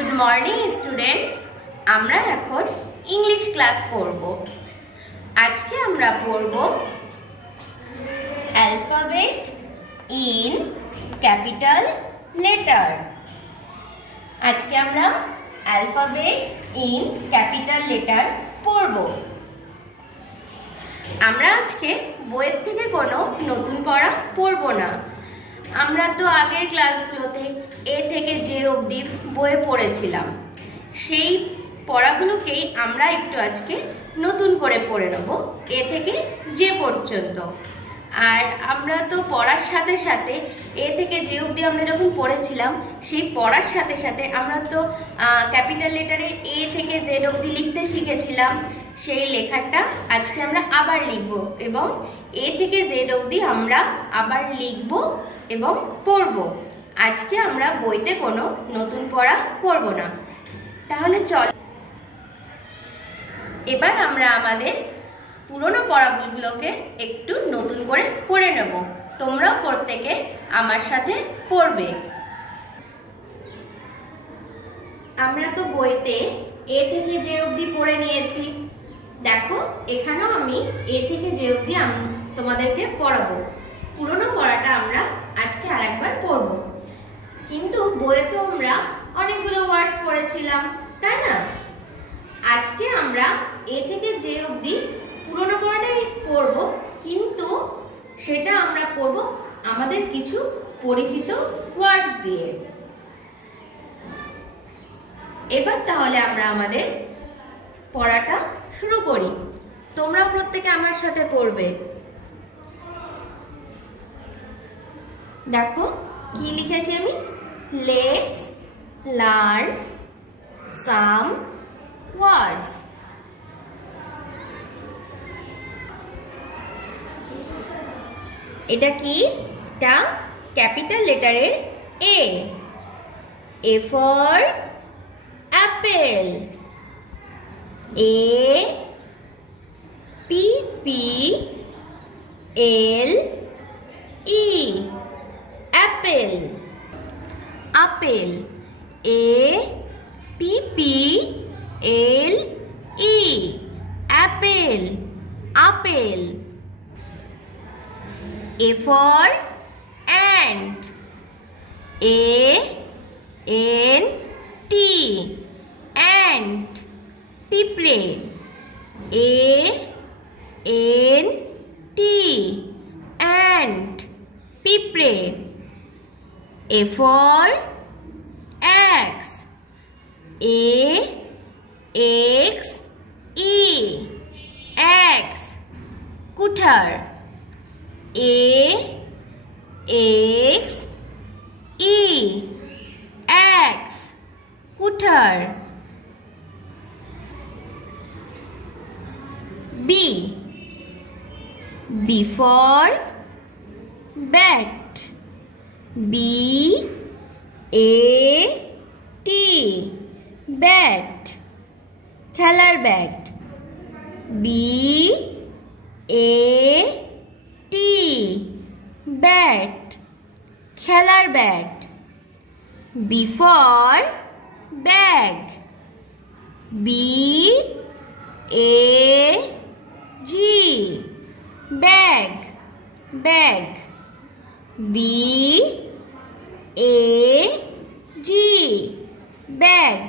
Good morning students, আমরা এখন English class করব। আজকে আমরা পড়ব অ্যালফাবেট ইন ক্যাপিটাল লেটার। আজকে আমরা অ্যালফাবেট ইন ক্যাপিটাল লেটার পড়ব। আমরা আজকে বইয়ের থেকে কোনো নতুন পড়া পড়ব না। আমরা তো আগের ক্লাসগুলোতে এ থেকে জে অবধি বইয়ে পড়েছিলাম, সেই পড়াগুলোকেই আমরা একটু আজকে নতুন করে পড়ে নেব, এ থেকে জে পর্যন্ত। আর আমরা তো পড়ার সাথে সাথে এ থেকে জে অবধি আমরা যখন পড়েছিলাম, সেই পড়ার সাথে সাথে আমরা তো ক্যাপিটাল লেটারে এ থেকে জেড অবধি লিখতে শিখেছিলাম। সেই লেখাটা আজকে আমরা আবার লিখব এবং এ থেকে জেড অবধি আমরা আবার লিখব এবং পড়ব। আজকে আমরা বইতে কোনো নতুন পড়া করব না। তাহলে চল এবার আমরা আমাদের পুরনো পড়াগুলোকে একটু নতুন করে পড়ে নেব। তোমরাও প্রত্যেকে আমার সাথে পড়বে। আমরা তো বইতে এ থেকে জে অবধি পড়ে নিয়েছি। দেখো, এখানেও আমি এ থেকে জে অবধি তোমাদেরকে পড়াবো। পুরনো পড়াটা আমরা আজকে আরেকবার পড়ব। কিন্তু বইয়ে তো আমরা অনেকগুলো ওয়ার্ডস পড়েছিলাম, তাই না? আজকে আমরা এ থেকে জে অবধি পুরনো পড়াটাই পড়ব, কিন্তু সেটা আমরা পড়ব আমাদের কিছু পরিচিত ওয়ার্ডস দিয়ে। এবার তাহলে আমরা আমাদের পড়াটা শুরু করি। তোমরা প্রত্যেকে আমার সাথে পড়বে। দেখো কি লিখেছি আমি। Let's learn some words. এটা কি? এটা ক্যাপিটাল লেটারের A. A for apple. A P P L E apple. Apple. A P P L E apple. Apple. A for ant. A N T ant. Piple. A N T ant. Pipre. A for X. A X E X. Cutter. A X E X. Cutter. B. B for bat. B A T bat. খেলার bat. B A T bat. খেলার bat. B for bag. B A G bag. Bag. B A G bag.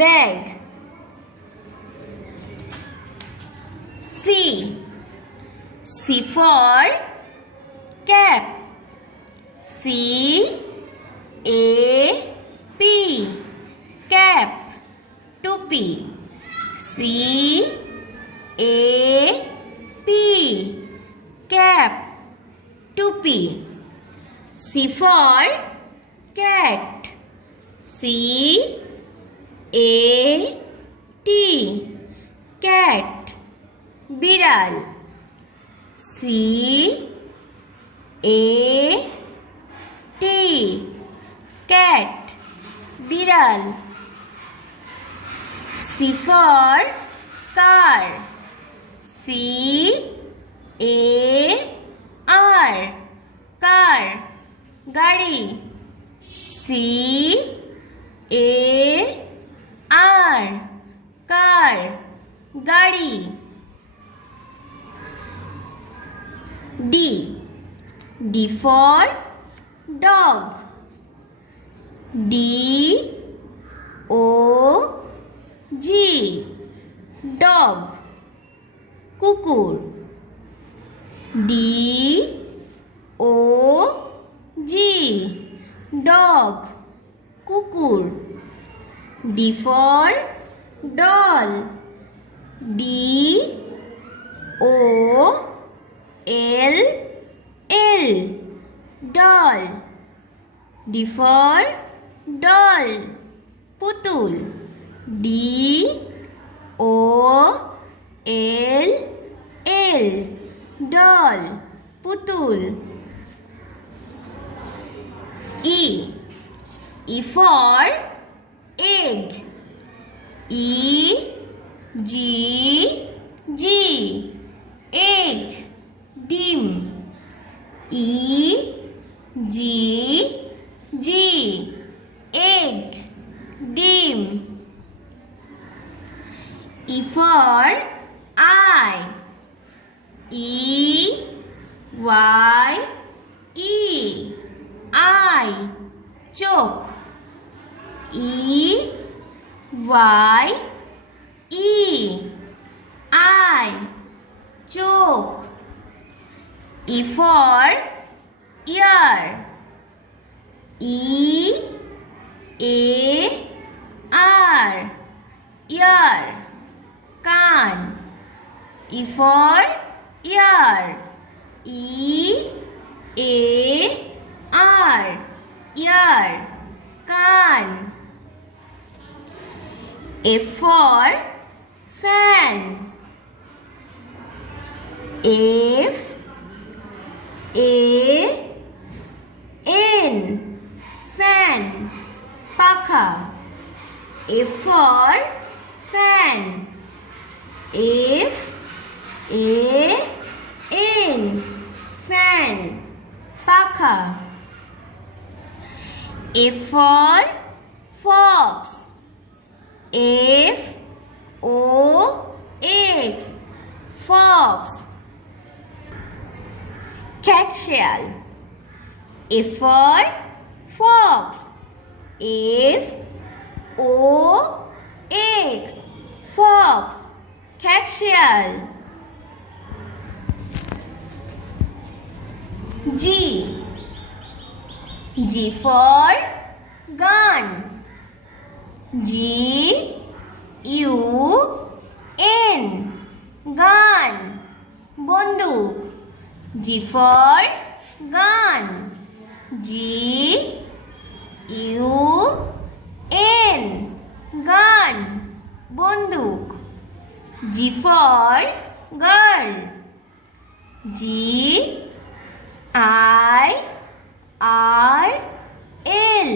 Bag. C. C for cap. C A P cap. Topi. C A P cap. Topi. C for cat. C A T cat. বিড়াল। C A T cat. বিড়াল। C for car. C A R car. গাড়ি। C A D. D for dog. D O G. Dog. কুকুর. D O G. Dog. কুকুর. D for doll. D O L L. Doll. D for doll. পুতুল. D O L L. Doll. পুতুল. E. E for egg. E G G. Egg. ডিম. E G G. Egg. ডিম. E for eye. E Y E. Eye. চোখ. E Y E. Eye. চোখ. E for ear. E A R. Ear. কান. E for ear. E A R. Ear. কান. F for fan. F A N. Fan. পাখা. F for fan. F A N. Fan. পাখা. F for fox. F O X. Fox. Cattail. F for fox. F O X. Fox. Cattail. G. G for gun. G U N. Gun. বন্দুক. G for gun. G U N. Gun. বন্দুক. G for girl. G I R L.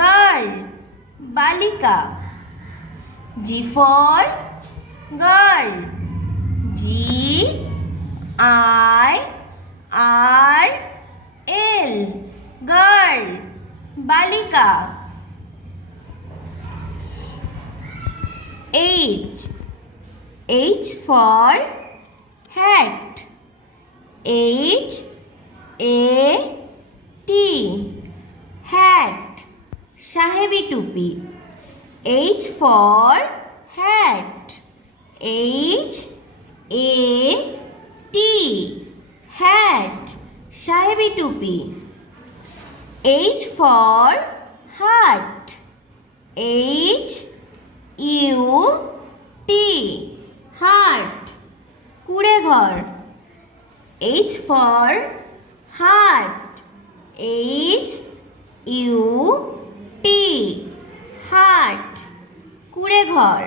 Girl. বালিকা. G for girl. G I R L. Girl. বালিকা. H. H for hat. H A T. Hat. সাহেবী টুপি. H for hat. H A T. Hat. সাহেবী টুপি. H for heart. H U T. Heart. কুঁড়ে ঘর. H for heart. H U T. Heart. কুঁড়ে ঘর.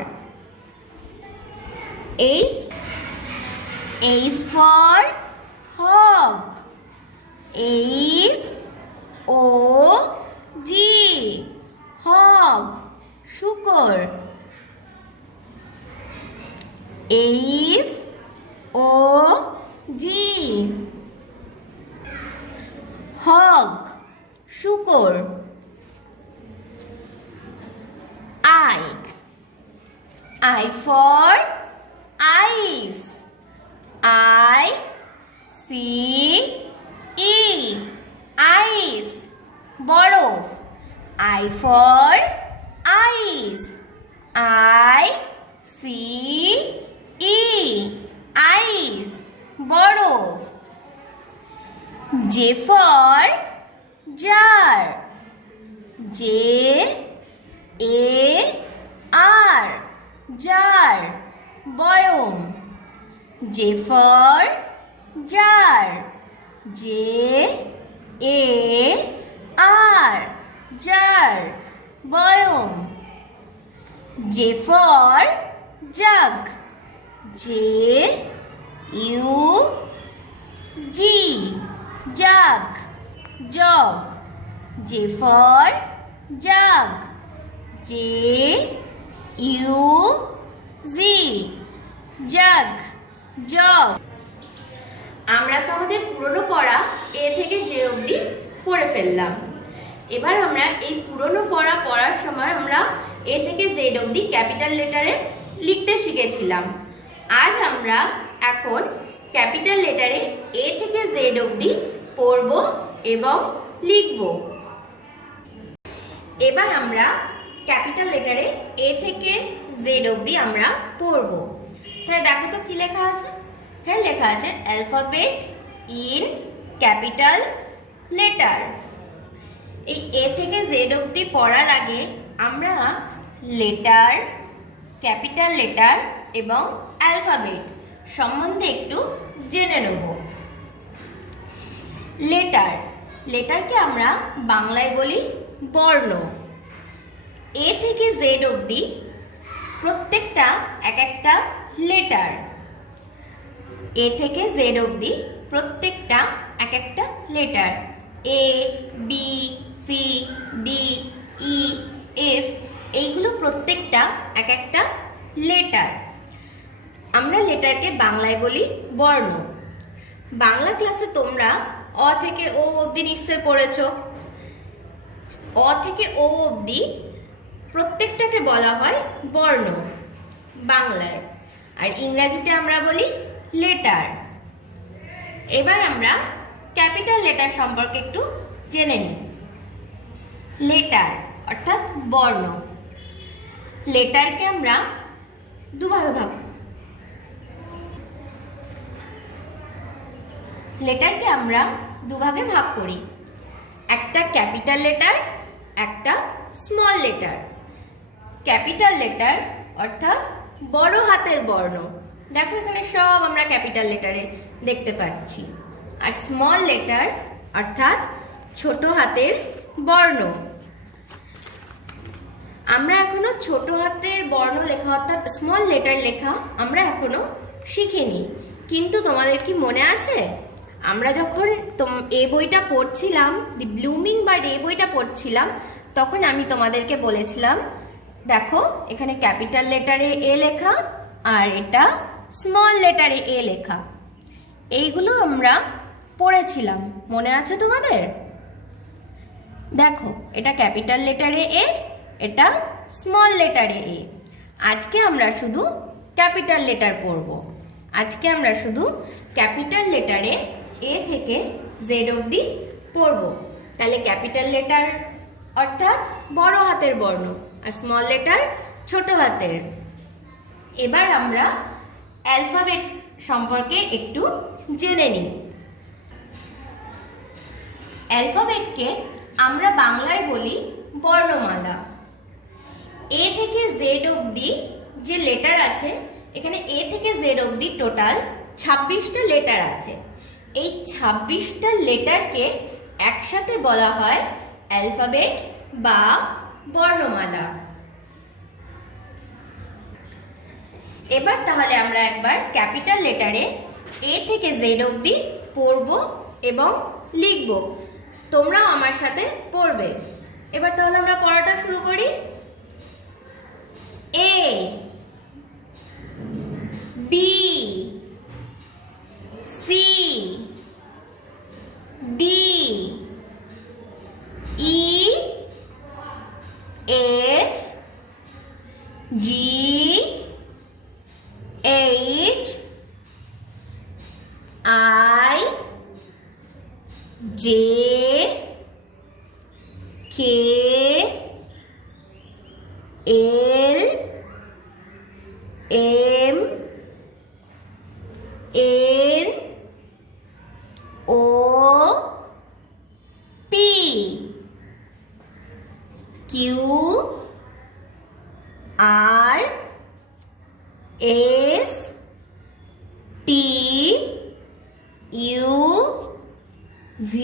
H. H for hog. H O G. Hog. শূকর. H O G. Hog. শূকর. I. I for ice. I C ই আইস বরফ। I for ice. I C E ice বরফ। J for jar. J A R jar Vayam. J for jar. J A R jar Vayam. J for jug. J U G jug jug। J for jug. J U Z jug jug। আমরা তো আমাদের পুরনো পড়া এ থেকে J অবধি পড়ে ফেললাম। এবার আমরা এই পুরনো পড়া পড়ার সময় আমরা এ থেকে জেড অবধি ক্যাপিটাল লেটারে লিখতে শিখেছিলাম। আজ আমরা এখন ক্যাপিটাল লেটারে এ থেকে জেড অবধি পড়ব এবং লিখব। এবার আমরা ক্যাপিটাল লেটারে এ থেকে জেড অবধি আমরা পড়ব। তাহলে দেখো তো কি লেখা আছে। এখানে লেখা আছে অ্যালফাবেট ইন ক্যাপিটাল লেটার। এই এ থেকে জেড অবধি পড়ার আগে আমরা লেটার, ক্যাপিটাল লেটার এবং অ্যালফাবেট সম্বন্ধে একটু জেনে নেব। লেটার, লেটারকে আমরা বাংলায় বলি বর্ণ। এ থেকে জেড অবধি প্রত্যেকটা এক একটা লেটার। এ থেকে জেড অবধি প্রত্যেকটা এক একটা letter. A B C D E F এইগুলো প্রত্যেকটা এক একটা লেটার। আমরা লেটারকে বাংলায় বলি বর্ণ। বাংলা ক্লাসে তোমরা অ থেকে ও অবধি নিশ্চয় পড়েছ। অ থেকে ও অবধি প্রত্যেকটাকে বলা হয় বর্ণ বাংলায়, আর ইংরেজিতে আমরা বলি লেটার। এবার আমরা ক্যাপিটাল লেটার সম্পর্কে একটু জেনে নিই। লেটার অর্থাৎ বর্ণ। লেটারকে আমরা দুভাগে ভাগ করি। একটা ক্যাপিটাল লেটার, একটা স্মল লেটার। ক্যাপিটাল লেটার অর্থাৎ বড় হাতের বর্ণ। দেখো এখানে সব আমরা ক্যাপিটাল লেটারে দেখতে পাচ্ছি। আর স্মল লেটার অর্থাৎ ছোট হাতের বর্ণ। আমরা এখনো ছোট হাতের বর্ণ লেখা অর্থাৎ স্মল লেটার লেখা আমরা এখনো শিখিনি। কিন্তু তোমাদের কি মনে আছে, আমরা যখন এই বইটা পড়ছিলাম, দি ব্লুমিং বার্ড এই বইটা পড়ছিলাম, তখন আমি তোমাদেরকে বলেছিলাম দেখো এখানে ক্যাপিটাল লেটারে এ লেখা আর এটা স্মল লেটারে এ লেখা। এইগুলো আমরা পড়েছিলাম, মনে আছে তোমাদের? দেখো এটা ক্যাপিটাল লেটারে এ, এটা স্মল লেটারে এ। আজকে আমরা শুধু ক্যাপিটাল লেটার পড়ব। আজকে আমরা শুধু ক্যাপিটাল লেটারে এ থেকে জেড অবধি পড়ব। তাহলে ক্যাপিটাল লেটার অর্থাৎ বড় হাতের বর্ণ আর স্মল লেটার ছোট হাতের। এবার আমরা অ্যালফাবেট সম্পর্কে একটু জেনে নিই। অ্যালফাবেটকে আমরা বাংলায় বলি বর্ণমালা। এ থেকে জেড অবধি যে লেটার আছে, এখানে এ থেকে জেড অবধি টোটাল 26টা লেটার আছে। এই 26টা লেটারকে একসাথে বলা হয় অ্যালফাবেট বা বর্ণমালা। এবার তাহলে আমরা একবার ক্যাপিটাল লেটারে এ থেকে জেড অবধি পড়ব এবং লিখব। তোমরাও আমার সাথে পড়বে। এবার তাহলে আমরা পড়াটা শুরু করি। A B C D E F G H I L M N O P Q R S T U V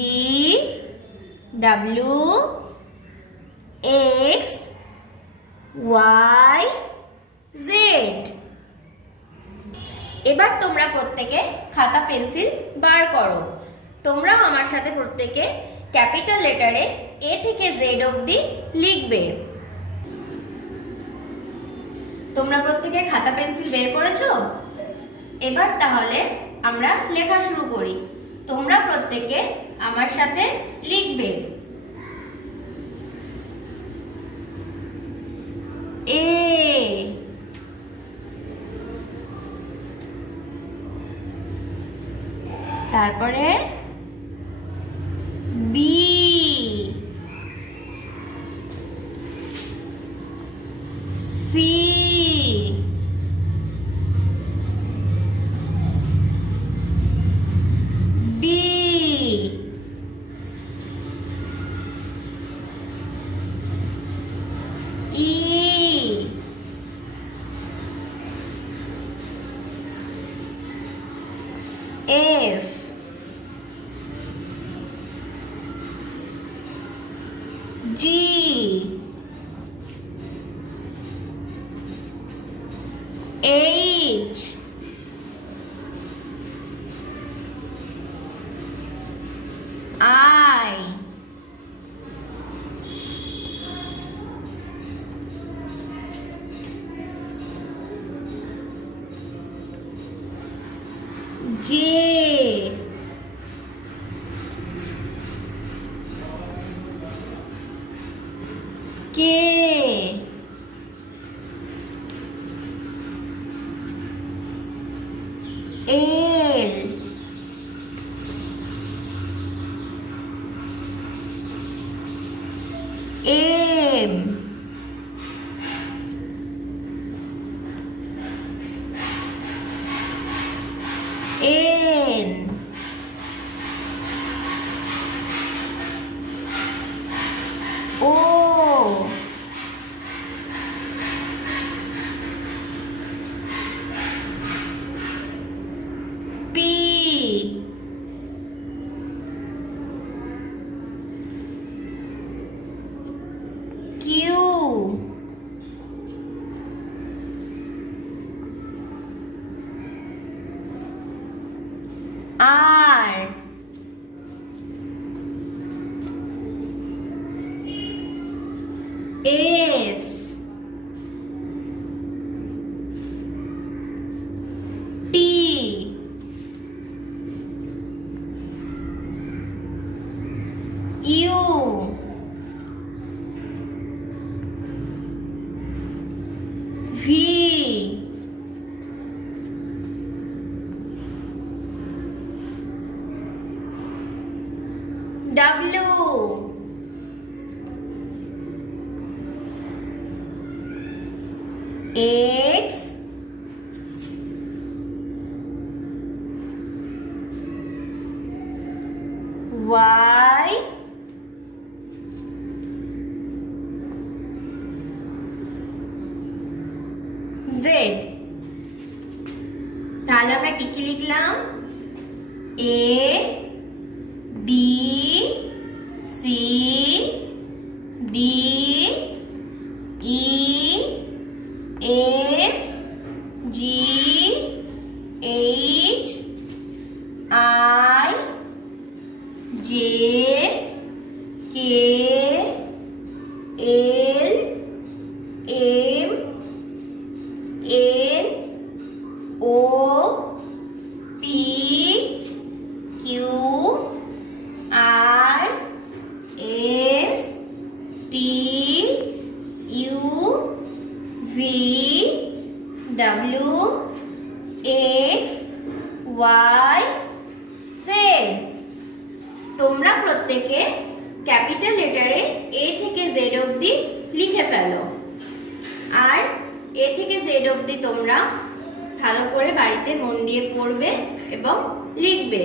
W X Y Z। এবার তোমরা প্রত্যেকে খাতা পেন্সিল বার করো। তোমরাও আমার সাথে প্রত্যেকে ক্যাপিটাল লেটারে এ থেকে জেড অবধি লিখবে। তোমরা প্রত্যেকে খাতা পেন্সিল বের করেছো? এবার তাহলে আমরা লেখা শুরু করি। তোমরা প্রত্যেকে আমার সাথে লিখবে। এ, তারপরে B, C, D, E, F, G, H, I, J, K, L, M, N, O, P, Q, R, S, T, U, V, W, X, Y, Z. তাহলে আমরা কি কি লিখলাম? A, B, C, D, E, F, G, H, I, J, K, L, M, N, O, P, Q, R, S, T, U, V, W, X, Y, Z. তোমরা প্রত্যেকে capital লেটারে এ থেকে Z অবধি লিখে ফেলো। আর এ থেকে জেড অবধি তোমরা ভালো করে বাড়িতে মন দিয়ে পড়বে এবং লিখবে।